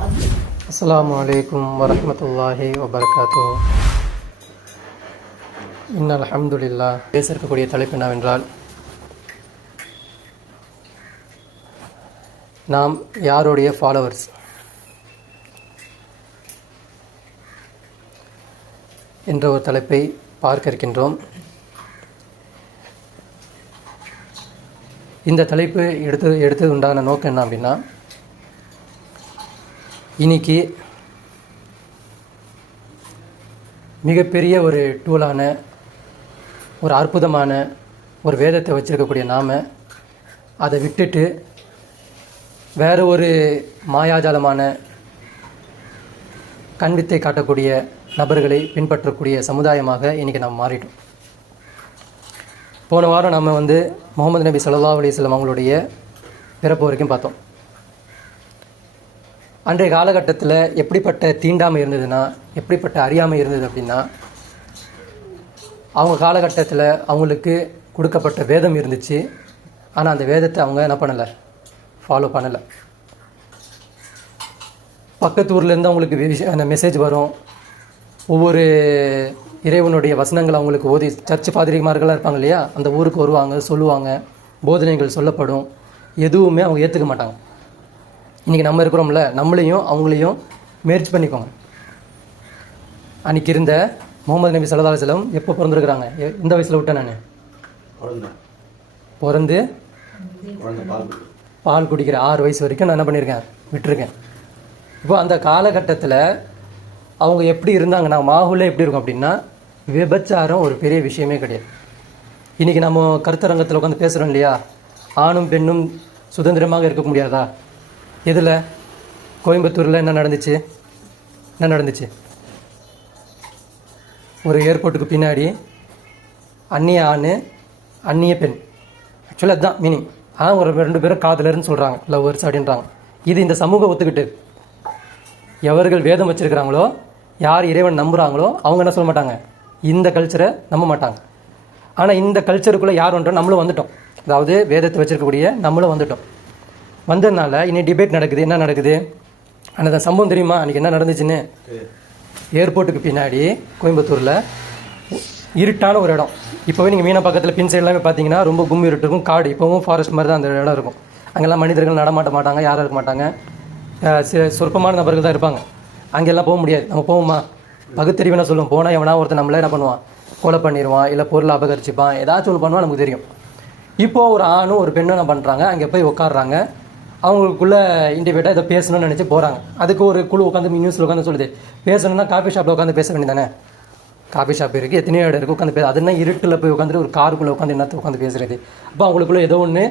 அஸ்லாம் வலைக்கம் வரமத்துல்லாஹி வபரகாத்து இன்ன அல்ஹம்துலில்லா பேச இருக்கக்கூடிய தலைப்பு என்னவென்றால் நாம் யாருடைய ஃபாலோவர்ஸ் என்ற ஒரு தலைப்பை பார்க்க இருக்கின்றோம். இந்த தலைப்பு எடுத்து எடுத்தது உண்டான நோக்கம் என்ன அப்படின்னா இன்னைக்கு மிகப்பெரிய ஒரு டூலான ஒரு அற்புதமான ஒரு வேதத்தை வச்சுருக்கக்கூடிய நாம அதை விட்டுட்டு வேற ஒரு மாயாஜாலமான கண்வித்தை காட்டக்கூடிய நபர்களை பின்பற்றக்கூடிய சமுதாயமாக இன்றைக்கி நாம் மாறிட்டோம். போன வாரம் நம்ம வந்து முகமது நபி சல்லா அலிஸ்லாம் அவங்களுடைய பிறப்பு வரைக்கும் பார்த்தோம். அன்றைய காலகட்டத்தில் எப்படிப்பட்ட தீண்டாமை இருந்ததுன்னா எப்படிப்பட்ட அறியாமை இருந்தது அப்படின்னா அவங்க காலகட்டத்தில் அவங்களுக்கு கொடுக்கப்பட்ட வேதம் இருந்துச்சு. ஆனால் அந்த வேதத்தை அவங்க என்ன பண்ணலை? ஃபாலோ பண்ணலை. பக்கத்து ஊர்லேருந்து அவங்களுக்கு அந்த மெசேஜ் வரும். ஒவ்வொரு இறைவனுடைய வசனங்கள் அவங்களுக்கு ஓதி சர்ச் பாதிரிமார்களாக இருப்பாங்க இல்லையா? அந்த ஊருக்கு வருவாங்க சொல்லுவாங்க. போதனைகள் சொல்லப்படும். எதுவுமே அவங்க ஏற்றுக்க மாட்டாங்க. இன்றைக்கி நம்ம இருக்கிறோம்ல நம்மளையும் அவங்களையும் முயற்சி பண்ணிக்கோங்க. அன்றைக்கி இருந்த முகமது நபி சல்லா செல்லம் எப்போ பிறந்திருக்கிறாங்க? எந்த வயசில் விட்டேன் நான். பிறந்து பால் குடி. பால் குடிக்கிற ஆறு வயசு வரைக்கும் நான் என்ன பண்ணியிருக்கேன் விட்டுருக்கேன். இப்போ அந்த காலகட்டத்தில் அவங்க எப்படி இருந்தாங்கன்னா மாகுலே எப்படி இருக்கும் அப்படின்னா விபச்சாரம் ஒரு பெரிய விஷயமே கிடையாது. இன்றைக்கி நம்ம கருத்தரங்கத்தில் உட்காந்து பேசுகிறோம் இல்லையா? ஆணும் பெண்ணும் சுதந்திரமாக இருக்க முடியாதா? எதில்? கோயம்புத்தூரில் என்ன நடந்துச்சு? என்ன நடந்துச்சு? ஒரு ஏர்போர்ட்டுக்கு பின்னாடி அந்நிய ஆண் அந்நிய பெண். ஆக்சுவலாக அதுதான் மீனிங் ஆனால் ஒரு ரெண்டு பேரும் காதலர்னு சொல்கிறாங்க லவ்வர்ஸ் அப்படின்றாங்க. இது இந்த சமூகம் ஒத்துக்கிட்டு. எவர்கள் வேதம் வச்சுருக்கிறாங்களோ யார் இறைவன் நம்புகிறாங்களோ அவங்க என்ன சொல்ல மாட்டாங்க? இந்த கல்ச்சரை நம்ப மாட்டாங்க. ஆனால் இந்த கல்ச்சருக்குள்ளே யார் வந்துட்டோம்? நம்மளும் வந்துட்டோம். அதாவது வேதத்தை வச்சுருக்கக்கூடிய நம்மளும் வந்துட்டோம். வந்ததுனால இன்னும் டிபேட் நடக்குது. என்ன நடக்குது? அந்த சம்பவம் தெரியுமா? அன்றைக்கி என்ன நடந்துச்சுன்னு? ஏர்போர்ட்டுக்கு பின்னாடி கோயம்புத்தூரில் இருட்டான ஒரு இடம். இப்போவே நீங்கள் மீன பக்கத்தில் பின் சைடு எல்லாமே பார்த்தீங்கன்னா ரொம்ப கும்மி இருட்டு இருக்கும். காடு இப்போவும் ஃபாரஸ்ட் மாதிரி தான் அந்த இடம் இருக்கும். அங்கெல்லாம் மனிதர்கள் நடமாட்ட மாட்டாங்க யாரும் இருக்க மாட்டாங்க. சில சொற்பமான நபர்கள் தான் இருப்பாங்க. அங்கெல்லாம் போக முடியாது. நம்ம போவோமா? பகுத்தறிவு என்ன சொல்லுவோம் போனால் எவனா ஒருத்தன் நம்மளே என்ன பண்ணுவான்? கொலை பண்ணிடுவான் இல்லை பொருளை அபகரிச்சுப்பான். ஏதாச்சும் ஒன்று பண்ணுவான் நமக்கு தெரியும். இப்போது ஒரு ஆணும் ஒரு பெண்ணும் என்ன பண்ணுறாங்க அங்கே போய் உட்காடுறாங்க அவங்களுக்குள்ள இண்டிபேட்டாக இதை பேசணும்னு நினச்சி போகிறாங்க அதுக்கு ஒரு குழு உட்காந்து நியூஸில் உட்காந்து சொல்லுது. பேசணும்னா காஃபி ஷாப்பில் உட்காந்து பேச வேண்டியதானே காஃபி ஷாப் இருக்குது எத்தனையோ இடம் இருக்குது உட்காந்து பேச அது என்ன இருட்டில் போய் உட்காந்துட்டு ஒரு காருக்குள்ளே உட்காந்து என்னத்தை உட்காந்து பேசுறது? அப்போ அவங்களுக்குள்ள ஏதோ ஒன்று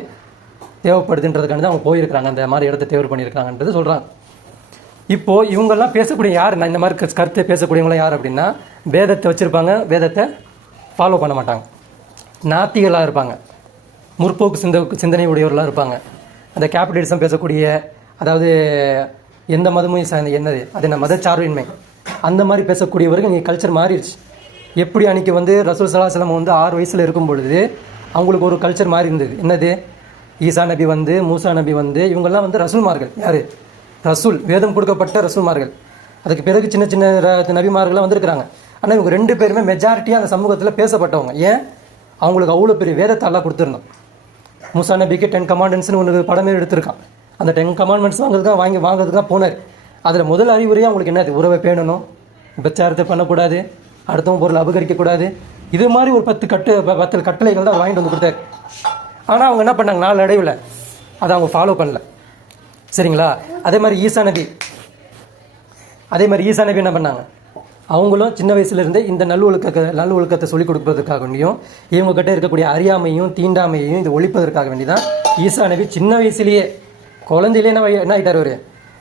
தேவைப்படுதுன்றதுக்காண்டி தான் அவங்க போயிருக்கிறாங்க. அந்த மாதிரி இடத்த தேவை பண்ணியிருக்காங்கன்றது சொல்கிறாங்க இப்போது இவங்கெல்லாம் பேசக்கூடிய யார்? நான் இந்த மாதிரி கருத்தை பேசக்கூடியவங்களாம் யார் அப்படின்னா வேதத்தை வச்சுருப்பாங்க வேதத்தை ஃபாலோ பண்ண மாட்டாங்க. நாத்திகளாக இருப்பாங்க. முற்போக்கு சிந்த சிந்தனை உடையவர்களாக இருப்பாங்க. அந்த கேபிட்டலிசம் பேசக்கூடிய அதாவது எந்த மதமும் சார்ந்த என்னது? அது என்ன மதச்சார்பின்மை அந்த மாதிரி பேசக்கூடியவர்கள் இங்கே கல்ச்சர் மாறிடுச்சு. எப்படி அன்னைக்கு வந்து ரசூல் சலாஹலம் வந்து ஆறு வயசில் இருக்கும் பொழுது அவங்களுக்கு ஒரு கல்ச்சர் மாறி இருந்தது. என்னது? ஈசா நபி வந்து மூசா நபி வந்து இவங்கெல்லாம் வந்து ரசூல்மார்கள். யார்? ரசூல் வேதம் கொடுக்கப்பட்ட ரசூல்மார்கள். அதுக்கு பிறகு சின்ன சின்ன ர- நபிமார்கள்லாம் வந்திருக்கிறாங்க. ஆனால் இவங்க ரெண்டு பேருமே மெஜாரிட்டியாக அந்த சமூகத்தில் பேசப்பட்டவங்க. ஏன்? அவங்களுக்கு அவ்வளோ பெரிய வேதத்தை எல்லாம் கொடுத்துருந்தோம் மூசா பிகே டென் கமாண்டன்ஸ்னு ஒன்று படமே எடுத்திருக்கான். அந்த டென் கமாண்ட்மெண்ட்ஸ் வாங்குறதுக்காக வாங்கி வாங்குறதுக்காக போனார். அதில் முதல் அறிவுரையே அவங்களுக்கு என்னது? உறவை பேணணும் விபச்சாரத்தை பண்ணக்கூடாது அடுத்தவங்க பொருள் அபகரிக்கக்கூடாது. இது மாதிரி ஒரு பத்து கட்டு ப- பத்து கட்டளைகள் தான் வாங்கிட்டு வந்து கொடுத்தாரு. ஆனால் அவங்க என்ன பண்ணாங்க? நாலு அடைவில். அதை அவங்க ஃபாலோ பண்ணல. சரிங்களா? அதே மாதிரி ஈசா நபி. அதே மாதிரி ஈசா நபி என்ன பண்ணாங்க? அவங்களும் சின்ன வயசுலேருந்தே இந்த நல்லொழுக்க நல்லொழுக்கத்தை சொல்லிக் கொடுப்பதற்காக வேண்டியும் இவங்ககிட்ட இருக்கக்கூடிய அறியாமையும் தீண்டாமையையும் இது ஒழிப்பதற்காக வேண்டி தான் ஈசா நபி சின்ன வயசுலேயே குழந்தையிலே என்ன என்ன ஆகிட்டார் அவர்?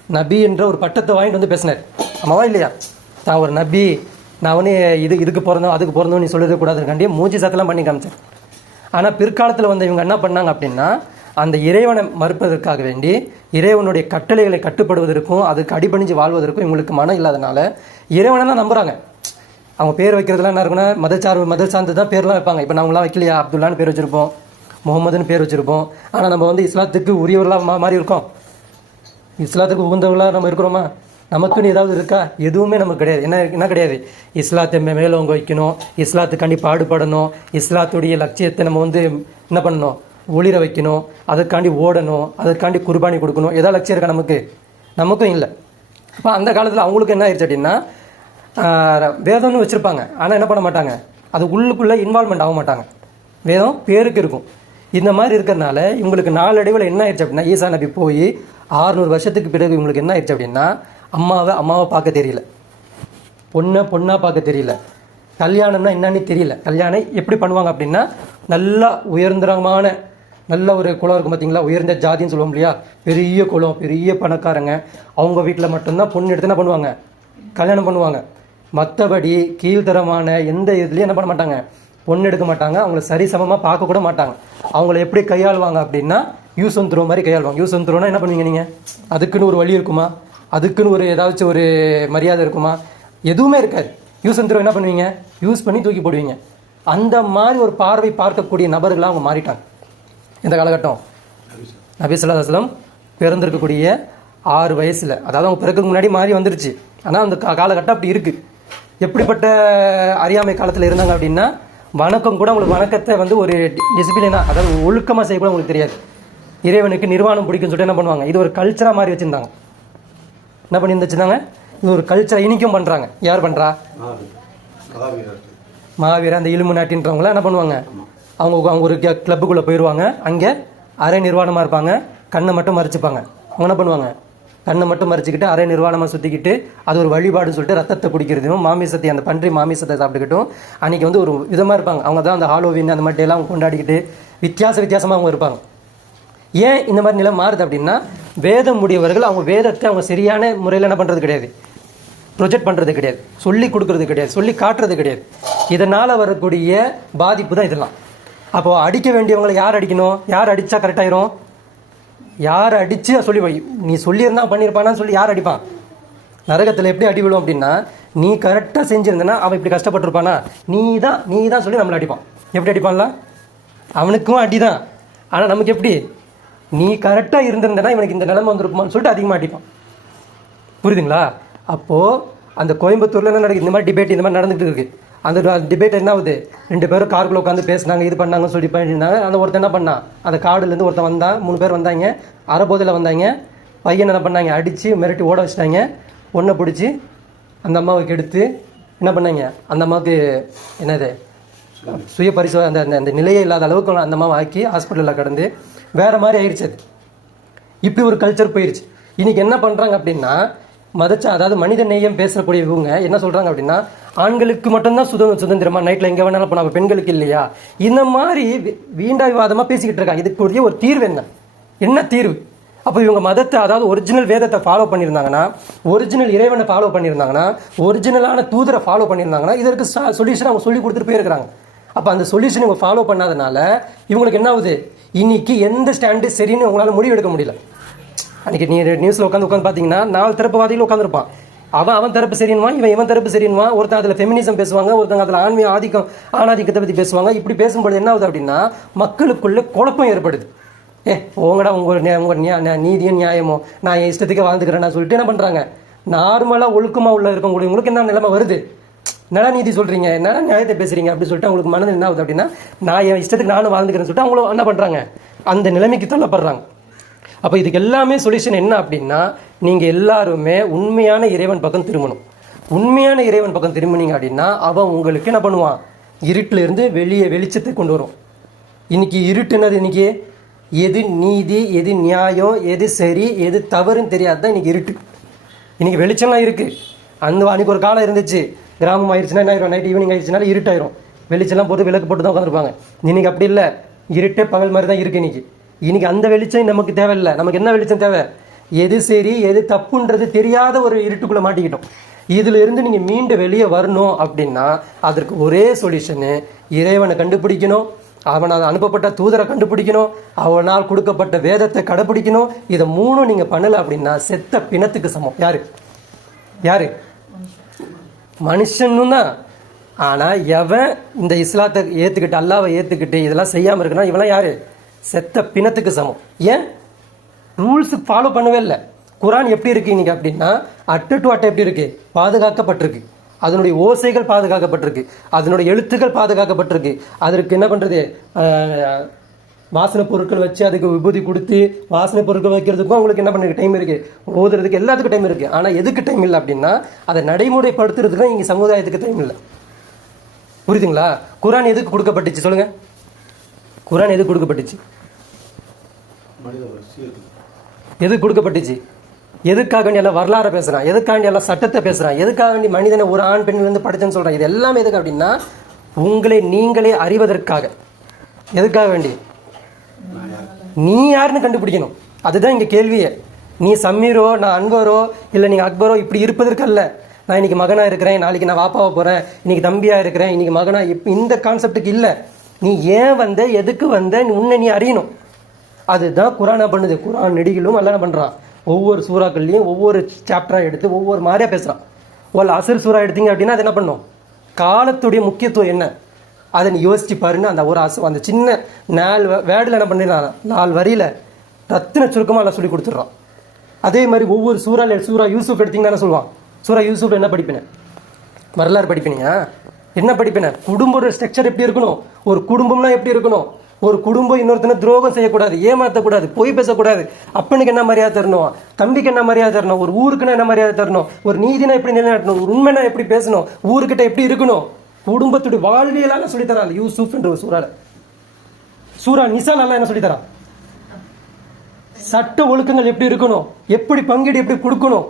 நபி என்ற ஒரு பட்டத்தை வாங்கிட்டு வந்து பேசினார். ஆமாவா இல்லையா? தான் ஒரு நபி நான் வந்து இது இதுக்கு பிறந்தோம் அதுக்கு பிறந்தோம் நீ சொல்லவே கூடாதுக்காண்டி சத்தெல்லாம் பண்ணி காமிச்சேன் ஆனால் பிற்காலத்தில் வந்து இவங்க என்ன பண்ணாங்க அப்படின்னா அந்த இறைவனை மறுப்பதற்காக வேண்டி இறைவனுடைய கட்டளைகளை கட்டுப்படுவதற்கும் அதுக்கு அடிபணிஞ்சு வாழ்வதற்கும் இவங்களுக்கு மனம் இல்லாதனால இறைவனை தான் நம்புகிறாங்க அவங்க பேர் வைக்கிறதுலாம் என்ன இருக்குன்னா மதச்சார்பு மத சார்ந்து தான் பேர்லாம் வைப்பாங்க. இப்போ நாங்களாம் வைக்கலையா? அப்துல்லான்னு பேர் வச்சுருப்போம். முகமதுன்னு பேர் வச்சுருப்போம். ஆனால் நம்ம வந்து இஸ்லாத்துக்கு உரியவர்களாக மா மாறி இருக்கோம். இஸ்லாத்துக்கு உகந்தவர்களாக நம்ம இருக்கிறோமா? நமக்குன்னு ஏதாவது இருக்கா? எதுவுமே நமக்கு கிடையாது. என்ன என்ன கிடையாது? இஸ்லாத்தை மே- மேலோங்க வைக்கணும். இஸ்லாத்துக்காண்டி பாடுபடணும். இஸ்லாத்துடைய லட்சியத்தை நம்ம வந்து என்ன பண்ணணும்? ஒளிர வைக்கணும் அதற்காண்டி ஓடணும் அதற்காண்டி குர்பானி கொடுக்கணும். ஏதாவது லட்சியம் இருக்கா நமக்கு? நமக்கும் இல்லை. அப்போ அந்த காலத்தில் அவங்களுக்கு என்ன ஆயிடுச்சு அப்படின்னா வேதம்னு வச்சுருப்பாங்க. ஆனால் என்ன பண்ண மாட்டாங்க? அது உள்ளுக்குள்ளே இன்வால்மெண்ட் ஆக மாட்டாங்க. வேதம் பேருக்கு இருக்கும். இந்த மாதிரி இருக்கிறதுனால இவங்களுக்கு நாளடைவில் என்ன ஆயிடுச்சு அப்படின்னா ஈசா நபி போய் ஆறுநூறு வருஷத்துக்கு பிறகு இவங்களுக்கு என்ன ஆயிடுச்சு அப்படின்னா அம்மாவை அம்மாவை பார்க்க தெரியல. பொண்ணை பொண்ணாக பார்க்க தெரியல. கல்யாணம்னா என்னன்னு தெரியல. கல்யாணம் எப்படி பண்ணுவாங்க அப்படின்னா நல்லா உயர்ந்தரமான நல்ல ஒரு குளம் இருக்கும் பார்த்தீங்களா உயர்ந்த ஜாதின்னு சொல்லுவோம் இல்லையா? பெரிய குளம் பெரிய பணக்காரங்க. அவங்க வீட்டில் மட்டும்தான் பொண்ணு எடுத்து என்ன பண்ணுவாங்க? கல்யாணம் பண்ணுவாங்க. மற்றபடி கீழ்த்தரமான எந்த இதுலேயும் என்ன பண்ண மாட்டாங்க? பொண்ணு எடுக்க மாட்டாங்க. அவங்கள சரிசமமாக பார்க்க கூட மாட்டாங்க. அவங்கள எப்படி கையாளுவாங்க அப்படின்னா யூஸ் அண்ட் த்ரோ மாதிரி கையாளுவாங்க. யூஸ் அண்ட் த்ரோனா என்ன பண்ணுவீங்க நீங்கள் அதுக்குன்னு ஒரு வழி இருக்குமா? அதுக்குன்னு ஒரு ஏதாச்சும் ஒரு மரியாதை இருக்குமா? எதுவுமே இருக்காது. யூஸ் அண்ட் த்ரோ என்ன பண்ணுவீங்க? யூஸ் பண்ணி தூக்கி போடுவீங்க. அந்த மாதிரி ஒரு பார்வை பார்க்கக்கூடிய நபர்களாக அவங்க மாறிட்டாங்க. இந்த காலகட்டம். நபி ஸல்லல்லாஹு அலைஹி வஸல்லம் பிறந்திருக்கக்கூடிய ஆறு வயசில். அதாவது அவங்க பிறக்கிறதுக்கு முன்னாடி மாறி வந்துருச்சு. ஆனால் அந்த காலகட்டம் அப்படி இருக்குது எப்படிப்பட்ட அறியாமை காலத்தில் இருந்தாங்க அப்படின்னா வணக்கம் கூட உங்களுக்கு வணக்கத்தை வந்து ஒரு டிசிப்ளினாக அதாவது ஒழுக்கமாக செய்ய கூட உங்களுக்கு தெரியாது. இறைவனுக்கு நிர்வாணம் பிடிக்கும்னு சொல்லிட்டு என்ன பண்ணுவாங்க? இது ஒரு கல்ச்சராக மாதிரி வச்சுருந்தாங்க. என்ன பண்ணி வச்சுருந்தாங்க இது ஒரு கல்ச்சர் இனிக்கும் பண்ணுறாங்க யார் பண்ணுறா மகாவீரர். அந்த இலும்பு நாட்டின்றவங்களாம் என்ன பண்ணுவாங்க? அவங்க அவங்க ஒரு கிளப்புக்குள்ளே போயிடுவாங்க அங்கே அரை நிர்வாணமாக இருப்பாங்க. கண்ணை மட்டும் மறைச்சிப்பாங்க. அவங்க என்ன பண்ணுவாங்க? கண்ணை மட்டும் மறைச்சிக்கிட்டு அரை நிர்வாணமாக சுற்றிக்கிட்டு அது ஒரு வழிபாடுன்னு சொல்லிட்டு ரத்தத்தை குடிக்கிறதும் மாமிசத்தை அந்த பன்றி மாமிசத்தை சாப்பிட்டுக்கிட்டும் அன்றைக்கி வந்து ஒரு விதமாக இருப்பாங்க. அவங்க தான் அந்த ஹாலோவின் அந்த மாதிரி எல்லாம் கொண்டாடிக்கிட்டு வித்தியாச வித்தியாசமாக அவங்க இருப்பாங்க. ஏன் இந்த மாதிரி நிலை மாறுது அப்படின்னா வேதம் உடையவர்கள் அவங்க வேதத்தை அவங்க சரியான முறையில் என்ன பண்ணுறது கிடையாது. ப்ரொஜெக்ட் பண்ணுறது கிடையாது. சொல்லி கொடுக்கறது கிடையாது. சொல்லி காட்டுறது கிடையாது. இதனால் வரக்கூடிய பாதிப்பு தான் இதெல்லாம். அப்போது அடிக்க வேண்டியவங்களை யார் அடிக்கணும்? யார் அடித்தா கரெக்டாயிரும் யார் அடித்து சொல்லி வை. நீ சொல்லியிருந்தா பண்ணியிருப்பானான்னு சொல்லி யார் அடிப்பான்? நரகத்தில் எப்படி அடி விழும் அப்படின்னா நீ கரெக்டாக செஞ்சிருந்தனா அவன் இப்படி கஷ்டப்பட்டிருப்பானா? நீ தான் நீ தான் சொல்லி நம்மளை அடிப்பான். எப்படி அடிப்பான்ல? அவனுக்கும் அடி தான் ஆனால் நமக்கு எப்படி? நீ கரெக்டாக இருந்திருந்தனா இவனுக்கு இந்த நிலைமை வந்திருக்குமான்னு சொல்லிட்டு அதிகமாக அடிப்பான். புரியுதுங்களா? அப்போது அந்த கோயம்புத்தூரில் என்ன நடக்குது? இந்த மாதிரி டிபேட் இந்த மாதிரி நடந்துகிட்டு இருக்குது அந்த டிபேட் என்ன ஆகுது ரெண்டு பேரும் காருக்குள்ள உட்காந்து பேசினாங்க இது பண்ணாங்கன்னு சொல்லி பண்ணியிருந்தாங்க. அந்த ஒருத்தன் என்ன பண்ணான்? அந்த காடுலேருந்து ஒருத்தன் வந்தான். மூணு பேர் வந்தாங்க. அரைபோதையில் வந்தாங்க. பையன் என்ன பண்ணாங்க? அடித்து மிரட்டி ஓட வச்சிட்டாங்க. ஒன்றை பிடிச்சி அந்த அம்மாவுக்கு எடுத்து என்ன பண்ணாங்க? அந்த அம்மாவுக்கு என்னது? சுய பரிசோ அந்த அந்த- நிலையே இல்லாத அளவுக்கு அந்த அம்மாவை ஆக்கி ஹாஸ்பிட்டலில் கடந்து வேறு மாதிரி ஆயிடுச்சு அது. இப்படி ஒரு கல்ச்சர் போயிடுச்சு இன்றைக்கி என்ன பண்ணுறாங்க அப்படின்னா மதச்சா அதாவது மனித நேயம் பேசக்கூடிய இவங்க என்ன சொல்கிறாங்க அப்படின்னா ஆண்களுக்கு மட்டும்தான் சுத சுதந்திரமா? நைட்ல எங்க வேணாலும் போனா பெண்களுக்கு இல்லையா? இந்த மாதிரி வீண்டா விவாதமா பேசிக்கிட்டு இருக்காங்க. இதுக்கு உரிய ஒரு தீர்வு என்ன? என்ன தீர்வு? அப்போ இவங்க மதத்தை அதாவது ஒரிஜினல் வேதத்தை ஃபாலோ பண்ணியிருந்தாங்கன்னா ஒரிஜினல் இறைவனை ஃபாலோ பண்ணியிருந்தாங்கன்னா ஒரிஜினலான தூதரை ஃபாலோ பண்ணியிருந்தாங்கன்னா இதற்கு சொல்யூஷன் அவங்க சொல்லி கொடுத்துட்டு போயிருக்கிறாங்க. அப்போ அந்த சொல்யூஷன் இவங்க ஃபாலோ பண்ணாதனால இவங்களுக்கு என்ன ஆகுது? இன்னைக்கு எந்த ஸ்டாண்டு சரின்னு உங்களால் முடிவு எடுக்க முடியல. அன்னைக்கு நீ நியூஸில் உட்காந்து உட்காந்து பார்த்தீங்கன்னா நாலு தரப்புவாதிகள் உட்காந்துருப்பான் அவன் அவன் தரப்பு சரின்வான் இவன் இவன் தரப்பு சரின்வான் ஒருத்தன் அதில் ஃபெமினிசம் பேசுவாங்க ஒருத்தங்க அதில் ஆன்மீக ஆதிக்கம் ஆணாதிக்கத்தை பற்றி பேசுவாங்க. இப்படி பேசும்பொழுது என்ன ஆகுது அப்படின்னா மக்களுக்குள்ளே குழப்பம் ஏற்படுது. ஏ உங்கடா உங்கள் உங்கள் உங்க நியா- நீதியும் நியாயமோ நான் என் இஷ்டத்துக்கு வாழ்ந்துக்கிறேன்னு சொல்லிட்டு என்ன பண்ணுறாங்க நார்மலாக ஒழுக்கமாக உள்ள இருக்கக்கூடியவங்களுக்கு என்ன நிலைமை வருது? என்னடா நீதி சொல்கிறீங்க என்னடா நியாயத்தை பேசுகிறீங்க அப்படின்னு சொல்லிட்டு அவங்களுக்கு மனதில் என்ன ஆகுது அப்படின்னா நான் என் இஷ்டத்துக்கு நானும் வாழ்ந்துக்கிறேன்னு சொல்லிட்டு அவங்களும் என்ன பண்ணுறாங்க அந்த நிலைமைக்கு தள்ளப்படுறாங்க. அப்போ இதுக்கு எல்லாமே சொல்யூஷன் என்ன அப்படின்னா நீங்கள் எல்லாருமே உண்மையான இறைவன் பக்கம் திரும்பணும். உண்மையான இறைவன் பக்கம் திரும்பினீங்க அப்படின்னா அவன் உங்களுக்கு என்ன பண்ணுவான்? இருட்டில் இருந்து வெளியே வெளிச்சத்தை கொண்டு வரும். இன்னைக்கு இருட்டுனது இன்னைக்கு? எது நீதி எது நியாயம் எது சரி எது தவறுன்னு தெரியாது தான் இன்றைக்கி இருட்டு. இன்றைக்கி வெளிச்சம்லாம் இருக்குது அந்த அன்னைக்கு ஒரு காலம் இருந்துச்சு. கிராமம் ஆயிடுச்சுன்னா என்ன ஆயிரும்? Night evening ஆயிடுச்சுனால இருட்டாயிரும். வெளிச்சம்லாம் போட்டு விளக்கு போட்டு தான் உட்காந்துருப்பாங்க இன்னைக்கு அப்படி இல்லை. இருட்டே பகல் மாதிரி தான் இருக்குது இன்றைக்கி இன்னைக்கு அந்த வெளிச்சம் நமக்கு தேவையில்லை. நமக்கு என்ன வெளிச்சம் தேவை? எது சரி எது தப்புன்றது தெரியாத ஒரு இருட்டுக்குள்ள மாட்டிக்கிட்டோம். இதுல இருந்து நீங்க மீண்டு வெளியே வரணும் அப்படின்னா அதற்கு ஒரே சொல்யூஷனு இறைவனை கண்டுபிடிக்கணும். அவனால் அனுப்பப்பட்ட தூதரை கண்டுபிடிக்கணும். அவனால் கொடுக்கப்பட்ட வேதத்தை கடைபிடிக்கணும். இதை மூணும் நீங்க பண்ணல அப்படின்னா செத்த பிணத்துக்கு சமம். யாரு? யாரு? மனுஷன்னு தான். ஆனால் எவன் இந்த இஸ்லாத்தை ஏற்றுக்கிட்டு அல்லாவை ஏற்றுக்கிட்டு இதெல்லாம் செய்யாமல் இருக்குன்னா இவெல்லாம் யாரு? செத்த பிணத்துக்கு சமம். ஏன்? ரூல்ஸ் ஃபாலோ பண்ணவே இல்லை. குரான் எப்படி இருக்கு இன்னைக்கு அப்படின்னா அட்டு டு அட்டை எப்படி இருக்கு? பாதுகாக்கப்பட்டிருக்கு. அதனுடைய ஓசைகள் பாதுகாக்கப்பட்டிருக்கு. அதனுடைய எழுத்துக்கள் பாதுகாக்கப்பட்டிருக்கு. அதற்கு என்ன பண்ணுறது வாசனை பொருட்கள் வச்சு அதுக்கு விபூதி கொடுத்து வாசனை பொருட்கள் வைக்கிறதுக்கும் அவங்களுக்கு என்ன பண்ணுறது டைம் இருக்குது ஓதுறதுக்கு எல்லாத்துக்கும் டைம் இருக்குது ஆனால் எதுக்கு டைம் இல்லை அப்படின்னா அதை நடைமுறைப்படுத்துறதுக்கு இங்கே சமுதாயத்துக்கு டைம் இல்லை. புரியுதுங்களா? குரான் எதுக்கு கொடுக்கப்பட்டுச்சு? சொல்லுங்கள் குரான் எது கொடுக்கப்பட்டுச்சு? எது கொடுக்கப்பட்டுச்சு? எதுக்காக வேண்டி எல்லாம் வரலாறு பேசுகிறான் எதுக்காக வேண்டி எல்லாம் சட்டத்தை பேசுகிறான் எதுக்காக வேண்டி மனிதனை ஒரு ஆண் பெண்ணிலிருந்து படிச்சேன்னு சொல்கிறான் இது எல்லாமே எதுக்கு அப்படின்னா உங்களை நீங்களே அறிவதற்காக. எதுக்காக வேண்டி? நீ யாருன்னு கண்டுபிடிக்கணும். அதுதான் இங்கே கேள்வியே. நீ சம்மீரோ நான் அன்வரோ இல்லை நீங்கள் அக்பரோ இப்படி இருப்பதற்கல்ல. நான் இன்னைக்கு மகனாக இருக்கிறேன் நாளைக்கு நான் வாப்பாவை போகிறேன் இன்னைக்கு தம்பியாக இருக்கிறேன் இன்னைக்கு மகனாக இப் இந்த கான்செப்டுக்கு இல்லை. நீ ஏன் வந்த எதுக்கு வந்த உன்னை நீ அறியணும். அதுதான் குரானா பண்ணுது. குரான் நெடிகளும் அல்ல பண்ணுறான் ஒவ்வொரு சூறாக்கள்லையும் ஒவ்வொரு சாப்டராக எடுத்து ஒவ்வொரு மாதிரியா பேசுகிறான் ஒரு அசர் சூறா எடுத்தீங்க அப்படின்னா அது என்ன பண்ணும்? காலத்துடைய முக்கியத்துவம் என்ன? அதை நீ யோசிச்சு பாருன்னு அந்த ஒரு அசு அந்த சின்ன நாலு வேர்டில் என்ன பண்ணிடுறான்? நாலு வரியில ரத்தின சுருக்கமாக எல்லாம் சொல்லி கொடுத்துட்றான். அதே மாதிரி ஒவ்வொரு சூறாவில் சூறா யூசுஃப் எடுத்தீங்கன்னா என்ன சொல்லுவான். சூறா யூசுஃப் என்ன படிப்பினேன் வரலாறு படிப்பினியா? என்ன படிப்பினர்? குடும்ப ஸ்ட்ரக்சர் எப்படி இருக்கணும்? ஒரு குடும்பம்னா எப்படி இருக்கணும்? ஒரு குடும்பம் இன்னொருத்தனை துரோகம் செய்யக்கூடாது ஏமாற்றக்கூடாது பொய் பேசக்கூடாது. அப்பனுக்கு என்ன மரியாதை தரணும்? தம்பிக்கு என்ன மரியாதை தரணும்? ஒரு ஊருக்குன்னா என்ன மரியாதை தரணும்? ஒரு நீதினா எப்படி நிலைநாட்டணும்? ஒரு உண்மைனா எப்படி பேசணும்? ஊருக்கிட்ட எப்படி இருக்கணும்? குடும்பத்துடைய வாழ்வியலால சொல்லித்தரான் அந்த யூசுப் என்ற ஒரு சூறால. சூரா நிசா நல்லா என்ன சொல்லித்தரான்? சட்ட ஒழுக்கங்கள் எப்படி இருக்கணும்? எப்படி பங்கீடு எப்படி கொடுக்கணும்?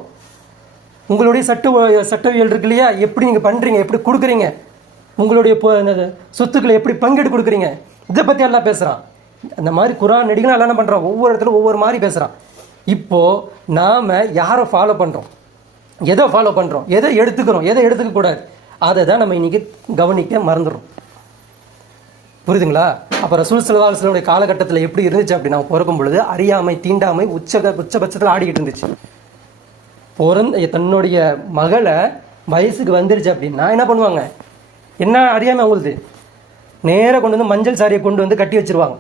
உங்களுடைய சட்ட சட்டவியல் இருக்கு இல்லையா? எப்படி நீங்கள் பண்ணுறீங்க எப்படி கொடுக்குறீங்க? உங்களுடைய என்னது, சொத்துக்களை எப்படி பங்கெடு கொடுக்குறீங்க? இதை பற்றி எல்லாம் பேசுகிறான் அந்த மாதிரி குரான் நடிகனும் எல்லாம் என்ன பண்ணுறான் ஒவ்வொரு இடத்துல ஒவ்வொரு மாதிரி பேசுகிறான் இப்போது நாம் யாரை ஃபாலோ பண்ணுறோம் எதை ஃபாலோ பண்ணுறோம் எதை எடுத்துக்கிறோம்? எதை எடுத்துக்கக்கூடாது அதை தான் நம்ம இன்னைக்கு கவனிக்க மறந்துடும் புரியுதுங்களா? அப்போ ரசூல் சல்லா காலகட்டத்தில் எப்படி இருந்துச்சு அப்படி நம்ம பிறக்கும் பொழுது அறியாமை தீண்டாமை உச்ச உச்சபட்சத்தில் ஆடிக்கிட்டு இருந்துச்சு. பிறந்த தன்னுடைய மகளை வயசுக்கு வந்துருச்சு அப்படின்னா என்ன பண்ணுவாங்க? என்ன அறியாமல் அவங்களுது? நேராக கொண்டு வந்து மஞ்சள் சாரியை கொண்டு வந்து கட்டி வச்சிருவாங்க.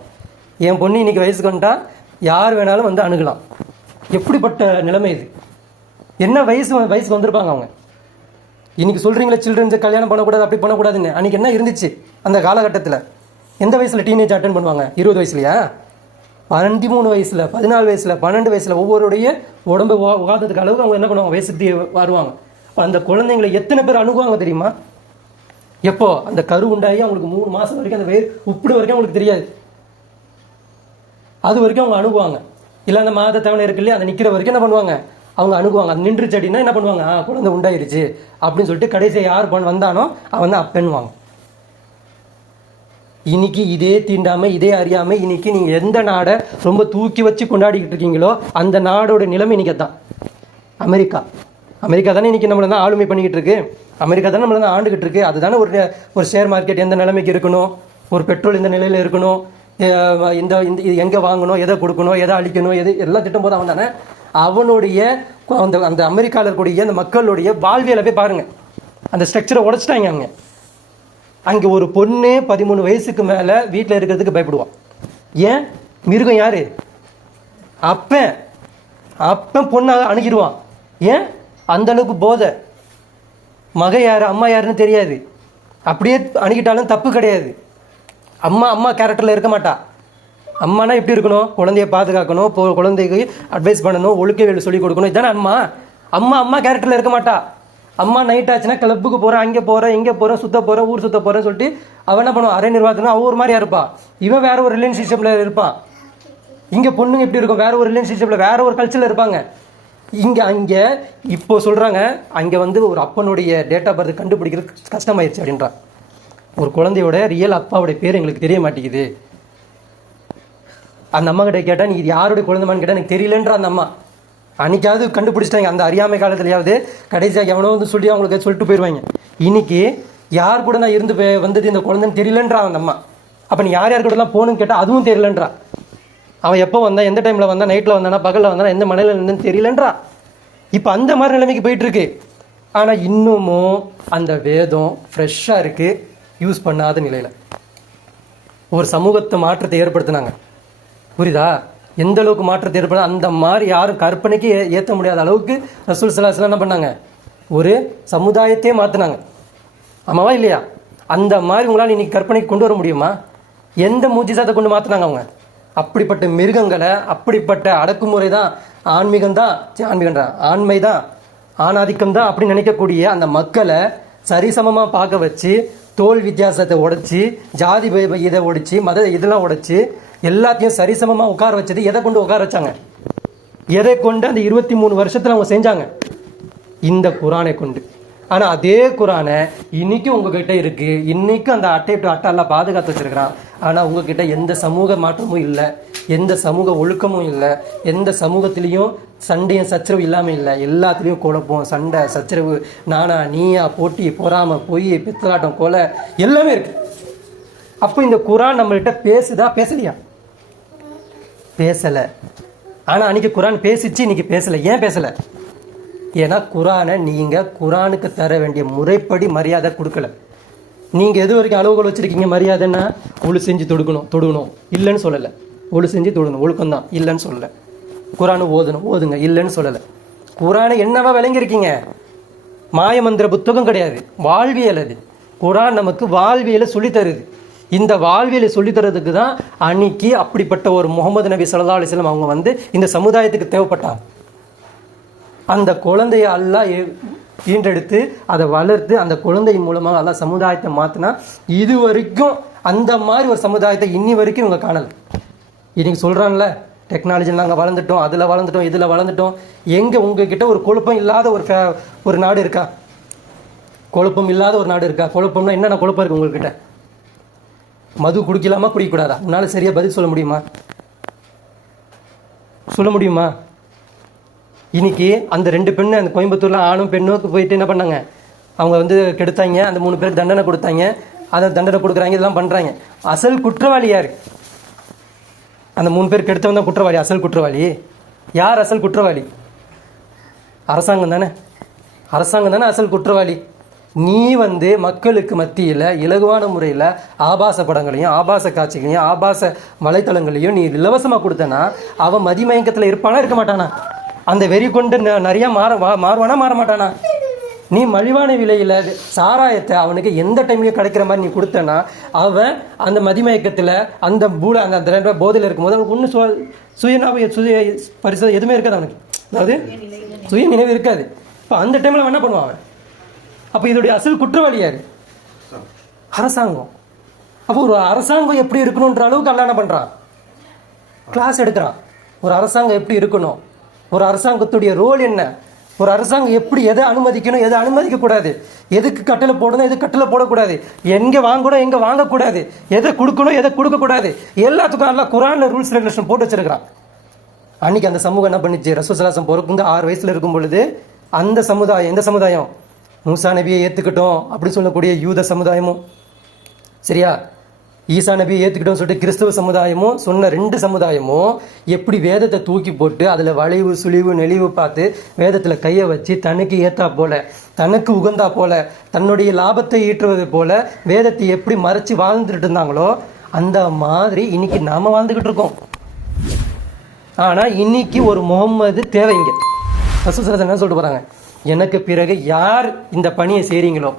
என் பொண்ணு இன்னைக்கு வயசுக்கு வந்துட்டா யார் வேணாலும் வந்து அணுகலாம். எப்படிப்பட்ட நிலைமை இது? என்ன வயசு வயசுக்கு வந்திருப்பாங்க அவங்க? இன்றைக்கி சொல்கிறீங்களா சில்ட்ரன்ஸை கல்யாணம் பண்ணக்கூடாது அப்படி பண்ணக்கூடாதுன்னு. அன்றைக்கி என்ன இருந்துச்சு அந்த காலகட்டத்தில்? எந்த வயசில் டீனேஜ் அட்டன் பண்ணுவாங்க? இருபது வயசுலையா? பன்னெண்டு மூணு வயசில் பதினாலு வயசில் பன்னெண்டு வயசில் ஒவ்வொருடைய உடம்பு உகாததுக்கு அளவுக்கு அவங்க என்ன பண்ணுவாங்க? வயசுக்கு வருவாங்க. அந்த குழந்தைங்களை எத்தனை பேர் அணுகுவாங்க தெரியுமா? எப்போ? அந்த கரு உண்டாகி அவங்களுக்கு மூணு மாசம் வரைக்கும் அந்த வயிறு உப்பிடு வரைக்கும் அவங்களுக்கு தெரியாது. அது வரைக்கும் அவங்க அணுகுவாங்க. இல்லை அந்த மாத தவணை இருக்கு இல்லையா அதை நிற்கிற வரைக்கும் என்ன பண்ணுவாங்க? அவங்க அணுகுவாங்க. அது நின்று செடினா என்ன பண்ணுவாங்க? ஆ குழந்தை உண்டாயிருச்சு அப்படின்னு சொல்லிட்டு கடைசியை யார் பண்ண வந்தானோ அவன் தான் அப்பெண்ணுவாங்க இன்னைக்கு இதே தீண்டாமல் இதே அறியாமல் இன்னைக்கு நீங்கள் எந்த நாடை ரொம்ப தூக்கி வச்சு கொண்டாடிக்கிட்டு இருக்கீங்களோ அந்த நாடோட நிலைமை இன்னைக்கு தான் அமெரிக்கா. அமெரிக்கா தானே இன்னைக்கு நம்மளை தான் ஆளுமை பண்ணிக்கிட்டு இருக்கு? அமெரிக்கா தானே நம்மளை தான் ஆண்டுகிட்டு இருக்கு? அதுதானே ஒரு ஒரு ஷேர் மார்க்கெட் எந்த நிலைமைக்கு இருக்கணும்? ஒரு பெட்ரோல் இந்த நிலையில் இருக்கணும்? இந்த இந்த இது எங்கே வாங்கணும்? எதை கொடுக்கணும்? எதை அழிக்கணும்? எது எல்லாம் திட்டம் போது அவன் தானே? அவனுடைய அந்த அந்த அமெரிக்காவில் இருக்கக்கூடிய அந்த மக்களுடைய வாழ்வியலை போய் பாருங்கள் அந்த ஸ்ட்ரக்சரை உடச்சிட்டாங்க அவங்க அங்கே ஒரு பொண்ணு பதிமூணு வயசுக்கு மேலே வீட்டில் இருக்கிறதுக்கு பயப்படுவான். ஏன்? மிருகம் யார்? அப்பன். அப்பன் பொண்ணை அணுகிடுவான். ஏன்? அந்தளவுக்கு போதை. மக யார் அம்மா யாருன்னு தெரியாது. அப்படியே அணுகிட்டாலும் தப்பு கிடையாது. அம்மா அம்மா கேரக்டரில் இருக்க மாட்டா. அம்மானா எப்படி இருக்கணும்? குழந்தைய பாதுகாக்கணும் இப்போ குழந்தைக்கு அட்வைஸ் பண்ணணும் ஒழுக்க சொல்லிக் கொடுக்கணும். இதானே அம்மா? அம்மா அம்மா கேரக்டரில் இருக்க மாட்டா. அம்மா நைட் ஆச்சுன்னா கிளப்புக்கு போகிறேன் அங்கே போகிறேன் இங்கே போகிறேன் சுத்த போகிறேன் ஊர் சுத்த போகிறேன்னு சொல்லிட்டு அவன் என்ன பண்ணுவான்? அரை நிர்வாகத்தினா அவன் ஒரு மாதிரியா இருப்பான் இவன் வேற ஒரு ரிலேஷன்ஷிப்பில் இருப்பான். இங்கே பொண்ணுங்க எப்படி இருக்கும்? வேற ஒரு ரிலேஷன்ஷிப்பில் வேற ஒரு கல்ச்சரில் இருப்பாங்க. இங்கே அங்கே இப்போ சொல்கிறாங்க அங்கே வந்து ஒரு அப்பனுடைய டேட் ஆஃப் பர்த் கண்டுபிடிக்கிறது கஷ்டமாயிருச்சு அப்படின்றான். ஒரு குழந்தையோட ரியல் அப்பாவுடைய பேர் எங்களுக்கு தெரிய மாட்டேங்குது. அந்த அம்மா கிட்ட கேட்டால் நீ இது யாருடைய குழந்தைமான்னு கேட்டால் எனக்கு தெரியலன்ற அந்த அம்மா. அன்னைக்காவது கண்டுபிடிச்சிட்டாங்க. அந்த அறியாமை காலத்துலையாவது கடைசியாக எவனோ வந்து சொல்லி அவங்களுக்கு சொல்லிட்டு போயிடுவாங்க இன்னைக்கு யார் கூட நான் இருந்து வந்தது இந்த குழந்தைன்னு தெரியலன்றா அந்த அம்மா. அப்போ நீ யார் யார் கூடலாம் போகணும்னு கேட்டால் அதுவும் தெரியலன்றா. அவன் எப்போ வந்தான் எந்த டைமில் வந்தான் நைட்டில் வந்தானா பகலில் வந்தானா எந்த மனையில் இருந்தேன்னு தெரியலன்றா. இப்போ அந்த மாதிரி நிலைமைக்கு போயிட்டுருக்கு. ஆனால் இன்னமும் அந்த வேதம் ஃப்ரெஷ்ஷாக இருக்குது யூஸ் பண்ணாத நிலையில். ஒரு சமூகத்தை மாற்றத்தை ஏற்படுத்தினாங்க. புரியுதா? எந்த அளவுக்கு மாற்றத்தை ஏற்பட அந்த மாதிரி யாரும் கற்பனைக்கு ஏ- ஏற்ற முடியாத அளவுக்கு ரசூல் சலாஹ் என்ன பண்ணாங்க? ஒரு சமுதாயத்தையே மாற்றினாங்க ஆமாவா இல்லையா? அந்த மாதிரி உங்களால் இன்றைக்கி கற்பனைக்கு கொண்டு வர முடியுமா? எந்த மூஜிசாத்தை கொண்டு மாற்றினாங்க அவங்க? அப்படிப்பட்ட மிருகங்களை அப்படிப்பட்ட அடக்குமுறை தான் ஆன்மீகம் தான் ஆன்மீகன்றான் ஆண்மை தான் ஆணாதிக்கம் தான் அப்படின்னு நினைக்கக்கூடிய அந்த மக்களை சரிசமமாக பார்க்க வச்சு தோல் வித்தியாசத்தை உடைச்சி ஜாதி இதை உடைச்சி மத இதெல்லாம் உடைச்சி எல்லாத்தையும் சரிசமமாக உட்கார வச்சது எதை கொண்டு உட்கார வச்சாங்க? எதை கொண்டு அந்த இருபத்தி மூணு வருஷத்தில் அவங்க செஞ்சாங்க? இந்த குரானை கொண்டு. ஆனால் அதே குரானை இன்னைக்கும் உங்ககிட்ட இருக்குது இன்றைக்கும் அந்த அட்டை டு அட்டெல்லாம் பாதுகாத்து வச்சுருக்கிறான். ஆனால் உங்ககிட்ட எந்த சமூக மாற்றமும் இல்லை. எந்த சமூக ஒழுக்கமும் இல்லை. எந்த சமூகத்திலையும் சண்டையும் சச்சரவு இல்லாமல் இல்லை. எல்லாத்துலேயும் குழப்பம் சண்டை சச்சரவு நானா நீயா போட்டி பொறாமல் பொய் பித்தலாட்டம் கொலை எல்லாமே இருக்குது அப்போ இந்த குரான் நம்மள்கிட்ட பேசுதா பேசலையா? பேசலை. ஆனால் அன்றைக்கி குரான் பேசிச்சு இன்றைக்கி பேசலை. ஏன் பேசலை? ஏன்னா குரானை நீங்கள் குரானுக்கு தர வேண்டிய முறைப்படி மரியாதை கொடுக்கல. நீங்கள் எது வரைக்கும் அளவுகள் வச்சுருக்கீங்க? மரியாதைன்னா ஒழு செஞ்சு தொடுக்கணும் தொடுணும் இல்லைன்னு சொல்லலை. ஒழு செஞ்சு தொடணும் ஒழுக்கம் தான். இல்லைன்னு சொல்லலை. குரானு ஓதணும். ஓதுங்க. இல்லைன்னு சொல்லலை. குரானை என்னவா விளங்கியிருக்கீங்க? மாயமந்திர புத்தகம் கிடையாது. வாழ்வியல் அது. குரான் நமக்கு வாழ்வியலை சொல்லித் தருது இந்த வாழ்வியலை சொல்லித் தரதுக்கு தான் அன்னைக்கு அப்படிப்பட்ட ஒரு முகமது நபி சல்லா அலைஹி அவங்க வந்து இந்த சமுதாயத்துக்கு தேவைப்பட்டாங்க. அந்த குழந்தைய எல்லாம் ஏ- ஈன்றெடுத்து அதை வளர்த்து அந்த குழந்தை மூலமாக எல்லாம் சமுதாயத்தை மாற்றினா இது வரைக்கும் அந்த மாதிரி ஒரு சமுதாயத்தை இன்னி வரைக்கும் இவங்க காணலை. இன்னைக்கு சொல்கிறான்ல டெக்னாலஜியில் நாங்கள் வளர்ந்துட்டோம் அதில் வளர்ந்துட்டோம் இதில் வளர்ந்துட்டோம். எங்கே உங்ககிட்ட ஒரு குழப்பம் இல்லாத ஒரு ஃபே- ஒரு நாடு இருக்கா? குழப்பம் இல்லாத ஒரு நாடு இருக்கா? குழப்பம்னா என்னென்ன குழப்பம் இருக்குது உங்ககிட்ட? மது குடிக்கலாமா குடிக்கக்கூடாதா? உன்னால் சரியாக பதில் சொல்ல முடியுமா? சொல்ல முடியுமா? இன்னைக்கு அந்த ரெண்டு பெண்ணு அந்த கோயம்புத்தூரில் ஆணும் பெண்ணும் போயிட்டு என்ன பண்ணாங்க? அவங்க வந்து கெடுத்தாங்க அந்த மூணு பேருக்கு தண்டனை கொடுத்தாங்க. அதை தண்டனை கொடுக்குறாங்க இதெல்லாம் பண்ணுறாங்க அசல் குற்றவாளி யார்? அந்த மூணு பேர் கெடுத்தவன் தான் குற்றவாளி அசல் குற்றவாளி. யார் அசல் குற்றவாளி? அரசாங்கம் தானே. அரசாங்கம் தானே அசல் குற்றவாளி. நீ வந்து மக்களுக்கு மத்தியில் இலகுவான முறையில் ஆபாச படங்களையும் ஆபாச காட்சிகளையும் ஆபாச வலைத்தளங்களையும் நீ இலவசமாக கொடுத்தனா அவன் மதிமயக்கத்தில் இருப்பானா இருக்க மாட்டானா? அந்த வெறி கொண்டு ந- நிறைய மாற வா- மாறுவானா? மாற மாட்டானா நீ மலிவான விலையில் சாராயத்தை அவனுக்கு எந்த டைம்லையும் கிடைக்கிற மாதிரி நீ கொடுத்தனா அவன் அந்த மதிமயக்கத்தில் அந்த பூல அந்த அந்த ரெண்டு போதையில் இருக்கும்போது அவனுக்கு ஒன்றும் சு சுயநாப சுய பரிசு எதுவுமே இருக்காது அவனுக்கு. அதாவது சுய நினைவு இருக்காது. இப்போ அந்த டைமில் அவன் என்ன பண்ணுவான் அவன்? அப்போ இதோடைய அசல் குற்றவாளி யாரு? அரசாங்கம். அப்போ ஒரு அரசாங்கம் எப்படி இருக்கணுன்ற அளவுக்கு அல்ல என்ன பண்ணுறான் கிளாஸ் எடுக்கிறான். ஒரு அரசாங்கம் எப்படி இருக்கணும்? ஒரு அரசாங்கத்துடைய ரோல் என்ன? ஒரு அரசாங்கம் எப்படி எதை அனுமதிக்கணும் எதை அனுமதிக்கக்கூடாது? எதுக்கு கட்டளை போடணும் எது கட்டளை போடக்கூடாது? எங்கே வாங்கணும் எங்கே வாங்கக்கூடாது? எதை கொடுக்கணும் எதை கொடுக்கக்கூடாது? எல்லாத்துக்கும் எல்லாம் குரானில் ரூல்ஸ் ரெகுலேஷன் போட்டு வச்சிருக்கிறான். அன்னைக்கு அந்த சமூகம் என்ன பண்ணிச்சு? ரசூசலாசம் பிறந்து ஆறு வயசில் இருக்கும் பொழுது அந்த சமுதாயம் எந்த சமுதாயம்? மூசா நபியை ஏற்றுக்கிட்டோம் அப்படின்னு சொல்லக்கூடிய யூத சமுதாயமும். சரியா? ஈசா நபியை ஏற்றுக்கிட்டோம் சொல்லிட்டு கிறிஸ்தவ சமுதாயமும் சொன்ன ரெண்டு சமுதாயமும் எப்படி வேதத்தை தூக்கி போட்டு அதில் வளைவு சுழிவு நெளிவு பார்த்து வேதத்தில் கையை வச்சு தனக்கு ஏற்றா போல தனக்கு உகந்தா போல தன்னுடைய லாபத்தை ஈற்றுவது போல வேதத்தை எப்படி மறைச்சு வாழ்ந்துட்டு இருந்தாங்களோ அந்த மாதிரி இன்னைக்கு நாம வாழ்ந்துக்கிட்டு இருக்கோம். ஆனால் இன்னைக்கு ஒரு முகம்மது தேவைங்க ரசூசரசன் என்ன சொல்லிட்டு போகிறாங்க எனக்கு பிறகு யார் இந்த பணியை செய்கிறீங்களோ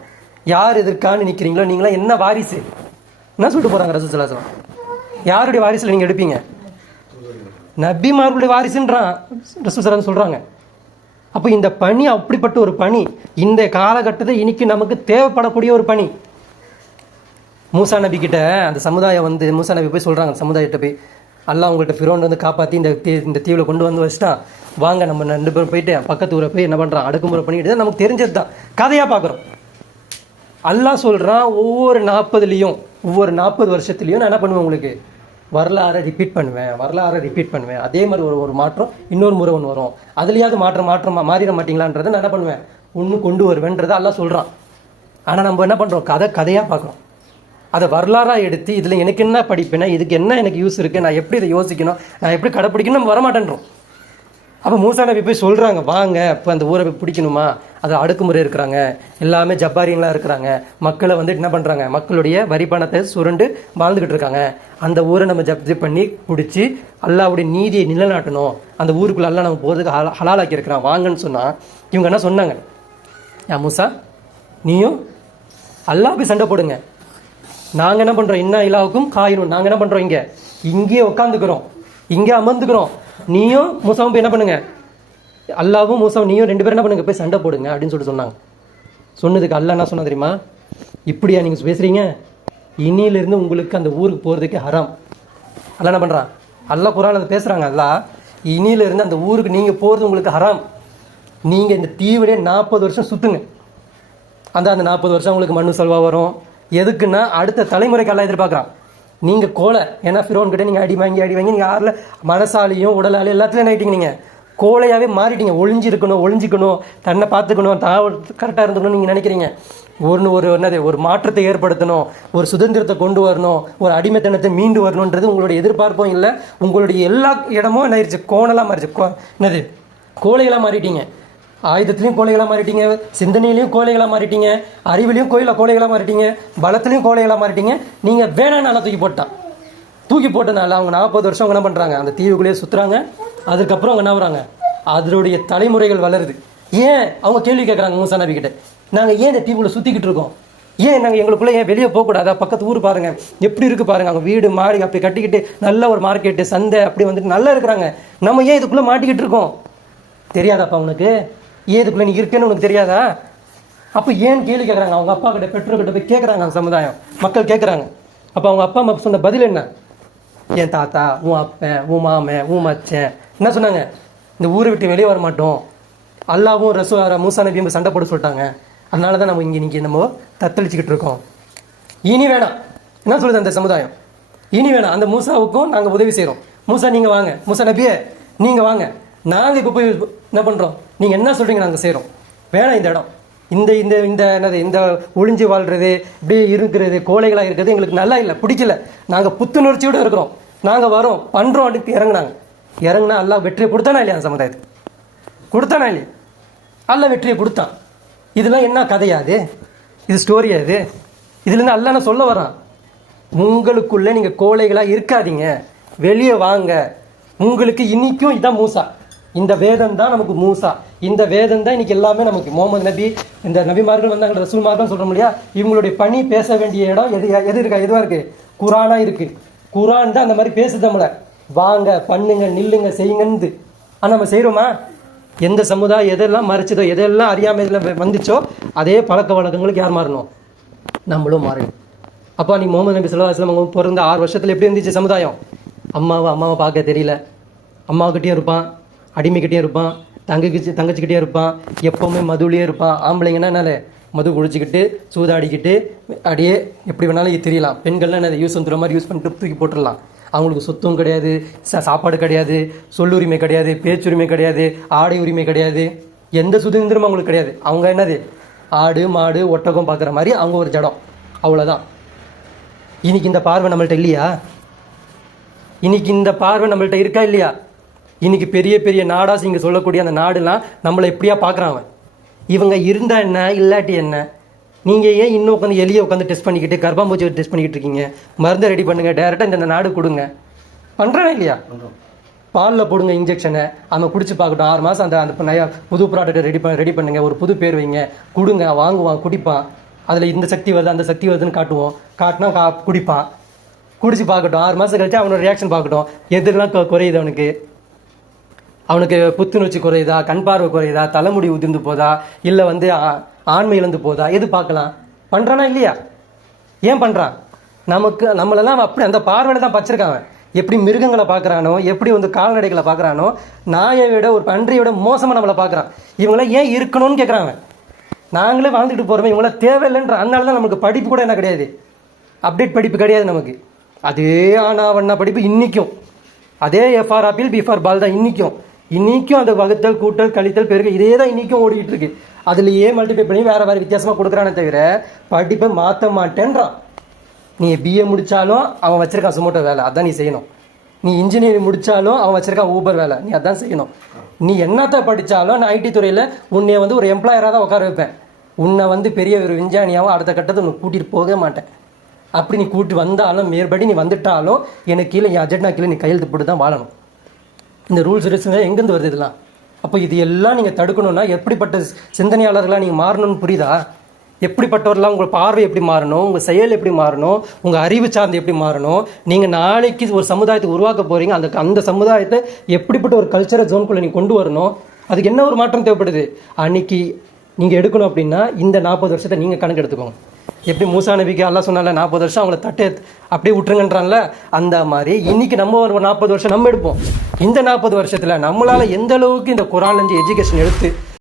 யார் எதிர்க்கான்னு நிற்கிறீங்களோ நீங்களாம் என்ன வாரிசு? என்ன சொல்லிட்டு போகிறாங்க ரசூசலாசலம் யாருடைய வாரிசில் நீங்கள் எடுப்பீங்க? நபிமார்களுடைய வாரிசுன்றான் ரசூசரன் சொல்கிறாங்க அப்போ இந்த பணி அப்படிப்பட்ட ஒரு பணி இந்த காலகட்டத்தில் இன்னைக்கு நமக்கு தேவைப்படக்கூடிய ஒரு பணி. மூசா நபி கிட்ட அந்த சமுதாயம் வந்து மூசா நபி போய் சொல்கிறாங்க அந்த சமுதாயத்தை போய் எல்லாம் உங்கள்கிட்ட ஃபிரோன் வந்து காப்பாற்றி இந்த தீ இந்த தீவில் கொண்டு வந்து வச்சுட்டான். வாங்க நம்ம ரெண்டு பேரும் போயிட்டு பக்கத்து ஊரை போய் என்ன பண்ணுறான் அடுக்குமுறை பண்ணிட்டு தான் நமக்கு தெரிஞ்சது தான் கதையாக பார்க்குறோம் அல்லாஹ் சொல்கிறான் ஒவ்வொரு நாற்பதுலேயும் ஒவ்வொரு நாற்பது வருஷத்துலேயும் நான் என்ன பண்ணுவேன் உங்களுக்கு? வரலாறை ரிப்பீட் பண்ணுவேன் வரலாறை ரிப்பீட் பண்ணுவேன். அதே மாதிரி ஒரு ஒரு மாற்றம் இன்னொரு முறை ஒன்று வரும். அதுலேயாவது மாற்றம் மாற்றம் மாறிட மாட்டீங்களான்றதை நான் என்ன பண்ணுவேன்? ஒன்று கொண்டு வருவேன்றதை எல்லாம் சொல்கிறான் ஆனால் நம்ம என்ன பண்ணுறோம் கதை கதையாக பார்க்குறோம். அதை வரலாறாக எடுத்து இதில் எனக்கு என்ன படிப்பேன்னா இதுக்கு என்ன எனக்கு யூஸ் இருக்குது நான் எப்படி இதை யோசிக்கணும் நான் எப்படி கடைப்பிடிக்கணும் நம்ம வரமாட்டேன்றோம். அப்போ மூசாநபி போய் சொல்கிறாங்க வாங்க இப்போ அந்த ஊரை போய் பிடிக்கணுமா? அது அடுக்குமுறை இருக்கிறாங்க. எல்லாமே ஜப்பாரியங்களா இருக்கிறாங்க. மக்களை வந்து என்ன பண்ணுறாங்க மக்களுடைய வரி பணத்தை சுரண்டு வாழ்ந்துக்கிட்டு இருக்காங்க. அந்த ஊரை நம்ம ஜப்தி பண்ணி பிடிச்சி அல்லாவுடைய நீதியை நிலைநாட்டணும். அந்த ஊருக்குள்ளே எல்லாம் நம்ம போகிறதுக்கு ஹலா ஹலாலாக்கி இருக்கிறான். வாங்கன்னு சொன்னால் இவங்க என்ன சொன்னாங்க? யா மூசா நீயும் அல்லாஹ் போய் சண்டை போடுங்க. நாங்கள் என்ன பண்ணுறோம் என்ன இலாவுக்கும் காயினும். நாங்கள் என்ன பண்ணுறோம் இங்கே? இங்கேயே உட்காந்துக்கிறோம் இங்கே அமர்ந்துக்கிறோம். நீயும் மூசாவும் போய் என்ன பண்ணுங்க? அல்லாவும் மூசாவும் நீயும் ரெண்டு பேரும் என்ன பண்ணுங்க? போய் சண்டை போடுங்க அப்படின்னு சொல்லிட்டு சொன்னாங்க. சொன்னதுக்கு அல்லாஹ் என்ன சொன்னா தெரியுமா? இப்படியா நீங்கள் பேசுறீங்க? இனியிலிருந்து உங்களுக்கு அந்த ஊருக்கு போகிறதுக்கு ஹராம். அல்ல என்ன பண்ணுறான் அல்லாஹ் குரான் அதை பேசுகிறாங்க அல்லாஹ் இனியிலிருந்து அந்த ஊருக்கு நீங்கள் போகிறது உங்களுக்கு ஹராம். நீங்கள் இந்த தீவிலே நாற்பது வருஷம் சுற்றுங்க அந்த அந்த நாற்பது வருஷம் உங்களுக்கு மண்ணு செல்வா வரும். எதுக்குன்னா அடுத்த தலைமுறைக்கு எல்லாம் எதிர்பார்க்குறான். நீங்கள் கோலை. ஏன்னா ஃபிரோன்கிட்ட நீங்கள் அடி வாங்கி அடி வாங்கி நீங்கள் யாரில் மனசாலையும் உடலாலையும் எல்லாத்துலையும் என்ன ஆயிட்டீங்க நீங்கள் கோலையாகவே மாறிட்டீங்க. ஒளிஞ்சிருக்கணும் ஒளிஞ்சிக்கணும் தன்னை பார்த்துக்கணும் தான் கரெக்டாக இருந்துக்கணும்னு நீங்கள் நினைக்கிறீங்க. ஒன்று ஒரு என்னது ஒரு மாற்றத்தை ஏற்படுத்தணும் ஒரு சுதந்திரத்தை கொண்டு வரணும் ஒரு அடிமைத்தனத்தை மீண்டு வரணுன்றது உங்களுடைய எதிர்பார்ப்பும் இல்லை. உங்களுடைய எல்லா இடமும் என்ன ஆயிடுச்சு கோணலாக மாறிடுச்சு கோ- என்னது? கோழைகளாக மாறிட்டீங்க. ஆயுதத்துலேயும் கோழைகளாக மாறிட்டீங்க சிந்தனையிலையும் கோழைகளாக மாறிட்டீங்க அறிவிலையும் கோயிலில் கோழைகளாக மாறிட்டீங்க பலத்துலையும் கோழைகளாக மாறிட்டீங்க. நீங்கள் வேணான்னு நல்லா தூக்கி போட்டான் தூக்கி போட்டனால அவங்க நாற்பது வருஷம் அவங்க என்ன பண்ணுறாங்க அந்த தீவுக்குள்ளேயே சுற்றுறாங்க அதுக்கப்புறம் அவங்க என்ன வராங்க அதனுடைய தலைமுறைகள் வளருது. ஏன்? அவங்க கேள்வி கேட்குறாங்க மூசா நபி கிட்ட நாங்கள் ஏன் இந்த தீவுக்குள்ளே சுற்றிக்கிட்டு இருக்கோம்? ஏன் நாங்கள் எங்களுக்குள்ளே ஏன் வெளியே போகக்கூடாதா பக்கத்து ஊர் பாருங்கள் எப்படி இருக்கு பாருங்கள் அவங்க வீடு மாடி அப்படி கட்டிக்கிட்டு நல்ல ஒரு மார்க்கெட்டு சந்தை அப்படி வந்துட்டு நல்லா இருக்கிறாங்க. நம்ம ஏன் இதுக்குள்ளே மாட்டிக்கிட்டு இருக்கோம்? தெரியாதாப்பா உனக்கு? ஏன் நீ இருக்கேன்னு உனக்கு தெரியாதா? அப்போ ஏன் கேள்வி கேட்குறாங்க அவங்க அப்பா கிட்ட பெற்றோர்கிட்ட போய் கேட்குறாங்க அந்த சமுதாயம். மக்கள் கேட்குறாங்க அப்போ அவங்க அப்பா அம்மா சொன்ன பதில் என்ன? என் தாத்தா உன் அப்பன் உன் மாமன் உன் மச்சன். என்ன சொன்னாங்க? இந்த ஊரை விட்டு வெளியே வர மாட்டோம். அல்லாவும் ரசூ மூசா நபியும் சண்டை போட சொல்லிட்டாங்க. அதனால தான் நம்ம இங்கே இன்றைக்கி நம்ம தத்தளிச்சுக்கிட்டு இருக்கோம். இனி வேணாம். என்ன சொல்லுது அந்த சமுதாயம்? இனி வேணாம். அந்த மூசாவுக்கும் நாங்கள் உதவி செய்கிறோம் மூசா நீங்கள் வாங்க. மூசா நபியே நீங்கள் வாங்க. நாங்கள் இப்போ போய் என்ன பண்ணுறோம் நீங்கள் என்ன சொல்கிறீங்க நாங்கள் செய்கிறோம் வேணாம் இந்த இடம். இந்த இந்த இந்த என்னது இந்த ஒளிஞ்சு வாழ்கிறது இப்படியே இருக்கிறது கோழைகளாக இருக்கிறது எங்களுக்கு நல்லா இல்லை பிடிக்கல. நாங்கள் புத்துணர்ச்சியோடு இருக்கிறோம். நாங்கள் வரோம். பண்ணுறோம் அப்படின்னு இறங்குனாங்க. இறங்குனா எல்லாம் வெற்றியை கொடுத்தானா இல்லையா அந்த சமுதாயத்துக்கு? கொடுத்தானா இல்லையா? அல்ல வெற்றியை கொடுத்தான். இதெல்லாம் என்ன கதையா அது? இது ஸ்டோரியா இது இதுலேருந்து அல்ல நான் சொல்ல வரான் உங்களுக்குள்ளே நீங்கள் கோழைகளாக இருக்காதீங்க. வெளியே வாங்க. உங்களுக்கு இன்னைக்கும் இதுதான் மூசா. இந்த வேதம் தான் நமக்கு மூசா. இந்த வேதம் தான் இன்னைக்கு எல்லாமே நமக்கு. முகமது நபி இந்த நபிமார்கள் வந்தாங்க ரசூல்மார்கள் சொல்கிறோம் இல்லையா? இவங்களுடைய பணி பேச வேண்டிய இடம் எது எது இருக்கா? எதுவாக இருக்குது குரானாக இருக்குது குரான் தான் அந்த மாதிரி பேசுது நம்மளை. வாங்க பண்ணுங்க நில்லுங்க செய்யுங்கன்னு ஆனால் நம்ம செய்கிறோமா எந்த சமுதாயம் எதெல்லாம் மறைச்சதோ எதெல்லாம் அறியாமல் இதில் வந்துச்சோ அதே பழக்க வழக்கங்களுக்கு யார் மாறணும்? நம்மளும் மாறணும். அப்பா நீ முகமது நபி சொல்லா அஸ்லாம் அவங்க பிறந்த ஆறு வருஷத்தில் எப்படி இருந்துச்சு சமுதாயம்? அம்மாவை அம்மாவை பார்க்க தெரியல. அம்மாவுக்கிட்டேயும் இருப்பான். அடிமைக்கிட்டே இருப்பான் தங்கச்சி தங்கச்சிக்கிட்டே இருப்பான் எப்போவுமே மதுவிலே இருப்பான். ஆம்பளைங்கன்னா என்னால்? மது குடிச்சிக்கிட்டு சூதாடிக்கிட்டு அப்படியே எப்படி வேணாலும் தெரியலாம். பெண்கள்லாம் என்ன யூஸ் வந்துடுற மாதிரி யூஸ் பண்ணிட்டு தூக்கி போட்டுடலாம். அவங்களுக்கு சொத்தும் கிடையாது சா- சாப்பாடு கிடையாது சொல்லுரிமை கிடையாது பேச்சுரிமை கிடையாது ஆடை உரிமை கிடையாது. எந்த சுதந்திரமும் அவங்களுக்கு கிடையாது. அவங்க என்னது? ஆடு மாடு ஒட்டகம் பார்க்குற மாதிரி அவங்க ஒரு ஜடம். அவ்வளோதான் இன்னைக்கு இந்த பார்வை நம்மள்கிட்ட இல்லையா? இன்னைக்கு இந்த பார்வை நம்மள்கிட்ட இருக்கா இல்லையா? இன்னைக்கு பெரிய பெரிய நாடாஸ் இங்கே சொல்லக்கூடிய அந்த நாடுலாம் நம்மளை எப்படியா பார்க்குறான் அவன்? இவங்க இருந்தா என்ன இல்லாட்டி என்ன? நீங்கள் ஏன் இன்னும் உட்காந்து எலியை உட்காந்து டெஸ்ட் பண்ணிக்கிட்டு கர்ப்பாம்பூச்சி டெஸ்ட் பண்ணிக்கிட்டு இருக்கீங்க? மருந்தை ரெடி பண்ணுங்க டேரெக்டாக இந்த நாடு கொடுங்க. பண்ணுறானே இல்லையா? பாலில் போடுங்க இன்ஜெக்ஷனை அவன் குடிச்சு பார்க்கட்டும். ஆறு மாதம் அந்த அந்த நய புது ப்ராடக்ட்டை ரெடி பண்ண ரெடி பண்ணுங்க. ஒரு புது பேர் வைங்க. கொடுங்க வாங்குவான் குடிப்பான். அதில் இந்த சக்தி வருது அந்த சக்தி வருதுன்னு காட்டுவோம். காட்டினா கா குடிப்பான். குடிச்சு பார்க்கட்டும். ஆறு மாதம் கழிச்சு அவனோட ரியாக்ஷன் பார்க்கட்டும். எதிரெல்லாம் கு- குறையுது அவனுக்கு. அவனுக்கு புத்துணர்ச்சி குறையுதா? கண் பார்வை குறையுதா? தலைமுடி உதிர்ந்து போதா? இல்லை வந்து ஆ- ஆண்மை இழந்து போதா? எது பார்க்கலாம்? பண்ணுறானா இல்லையா? ஏன் பண்ணுறான் நமக்கு நம்மளெல்லாம் அப்படி அந்த பார்வையில தான் பச்சிருக்கான் எப்படி மிருகங்களை பார்க்குறானோ எப்படி வந்து கால்நடைகளை பார்க்குறானோ நாயை விட ஒரு பன்றியை விட மோசமாக நம்மளை பார்க்குறான். இவங்களாம் ஏன் இருக்கணும்னு கேட்குறான் நாங்களே வாழ்ந்துட்டு போகிறோமே இவங்கள தேவையில்லைன்ற அதனால தான் நமக்கு படிப்பு கூட என்ன கிடையாது. அப்டேட் படிப்பு கிடையாது நமக்கு. அதே ஆனாவண்ணா படிப்பு இன்றைக்கும் அதே எஃப்ஆர் ஆப்பிள் பிஃபார் பால் தான் இன்றைக்கும் இன்றைக்கும் அந்த வகுத்தல் கூட்டல் கழித்தல் பெருக்க இதே தான் இன்றைக்கும் ஓடிக்கிட்டு இருக்கு அதுலயே மல்டிப்ளை பண்ணி வேறு வேறு வித்தியாசமாக கொடுக்குறானே தவிர படிப்பை மாற்ற மாட்டேன்றான். நீ பிஏ முடித்தாலும் அவன் வச்சுருக்கா சுமோட்டோ வேலை அதான் நீ செய்யணும். நீ இன்ஜினியரிங் முடித்தாலும் அவன் வச்சுருக்கான் ஊபர் வேலை நீ அதான் செய்யணும். நீ என்னத்தை படித்தாலும் நான் ஐடி துறையில் உன்னை வந்து ஒரு எம்ப்ளாயராக தான் உட்கார வைப்பேன். உன்னை வந்து பெரிய ஒரு விஞ்ஞானியாகவும் அடுத்த கட்டத்தை உன்னை கூட்டிகிட்டு போகவே மாட்டேன். அப்படி நீ கூட்டி வந்தாலும் மேற்படி நீ வந்துட்டாலும் எனக்கு கீழே என் அஜெண்டா கீழே நீ கையெழுத்து போட்டு தான் வாழணும். இந்த ரூல்ஸ் ரெஸ்ட்ரிக்ஷன் எங்கேருந்து வருது இதெல்லாம்? அப்போ இது எல்லாம் நீங்கள் தடுக்கணும்னா எப்படிப்பட்ட சிந்தனையாளர்களாக நீங்கள் மாறணும்னு புரியுதா? எப்படிப்பட்டவர்களாம் உங்கள் பார்வை எப்படி மாறணும் உங்கள் செயல் எப்படி மாறணும் உங்கள் அறிவு சார்ந்து எப்படி மாறணும் நீங்கள் நாளைக்கு ஒரு சமுதாயத்தை உருவாக்க போகிறீங்க அந்த அந்த சமுதாயத்தை எப்படிப்பட்ட ஒரு கல்ச்சரல் ஜோனுக்குள்ளே நீங்கள் கொண்டு வரணும் அதுக்கு என்ன ஒரு மாற்றம் தேவைப்படுது? அன்னைக்கு நீங்கள் எடுக்கணும் அப்படின்னா இந்த நாற்பது வருஷத்தை நீங்கள் கணக்கு எடுத்துக்கோங்க எப்படி மூசா நபிக்கு எல்லாம் சொன்னால நாற்பது வருஷம் அவங்கள தட்டு அப்படியே விட்டுருங்கன்றான்ல அந்த மாதிரி இன்னைக்கு நம்ம ஒரு நாற்பது வருஷம் நம்ம எடுப்போம். இந்த நாற்பது வருஷத்தில் நம்மளால் எந்த அளவுக்கு இந்த குரான்லேருந்து எஜுகேஷன் எடுத்து